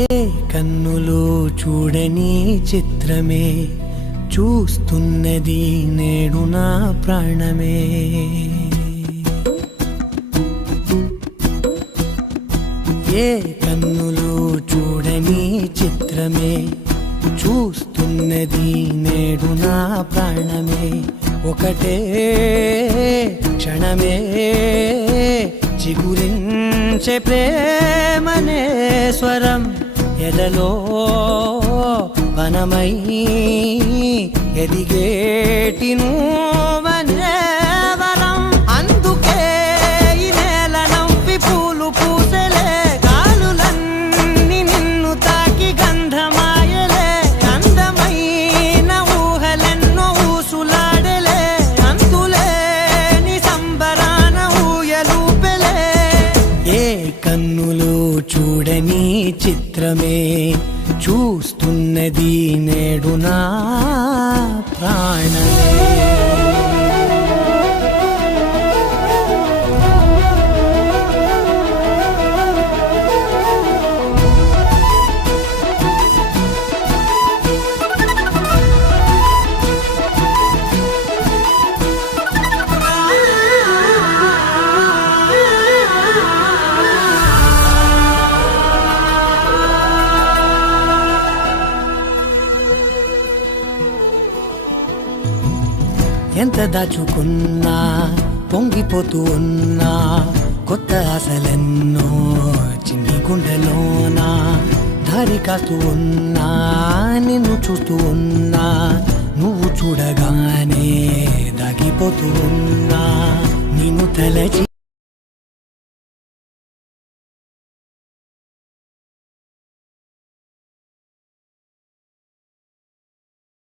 ఏ కన్నులు చూడని చిత్రమే చూస్తున్నది నేడు నా ప్రాణమే. ఏ కన్నులు చూడని చిత్రమే చూస్తున్నది నేడు నా ప్రాణమే. ఒకటే క్షణమే చిగురించే ప్రేమనే స్వరం ఎదలో వనమై ఎదిగేటి నువ్వనే వరం. అందుకే ఈ నేల నవ్వి పూలు పూసలే, గాలులన్నీ నిన్ను తాకి గంధమాయలే. అందమైన ఊహలెన్నో ఊసులాడలే, అంతులేని సంబరాన ఊయలూపెలే. ఏ కన్నులు చూడని చిత్రమే చూస్తున్నది నేడు నా ప్రాణమే. ఎంత దాచుకున్నా పొంగిపోతూ ఉన్నా, కొత్త ఆశలెన్నో చిన్ని గుండెలోనా దారి కాస్తూ ఉన్నా. నిన్ను చూస్తూ ఉన్నా, నువ్వు చూడగానే దాగిపోతూ ఉన్నా. నిన్ను తలచి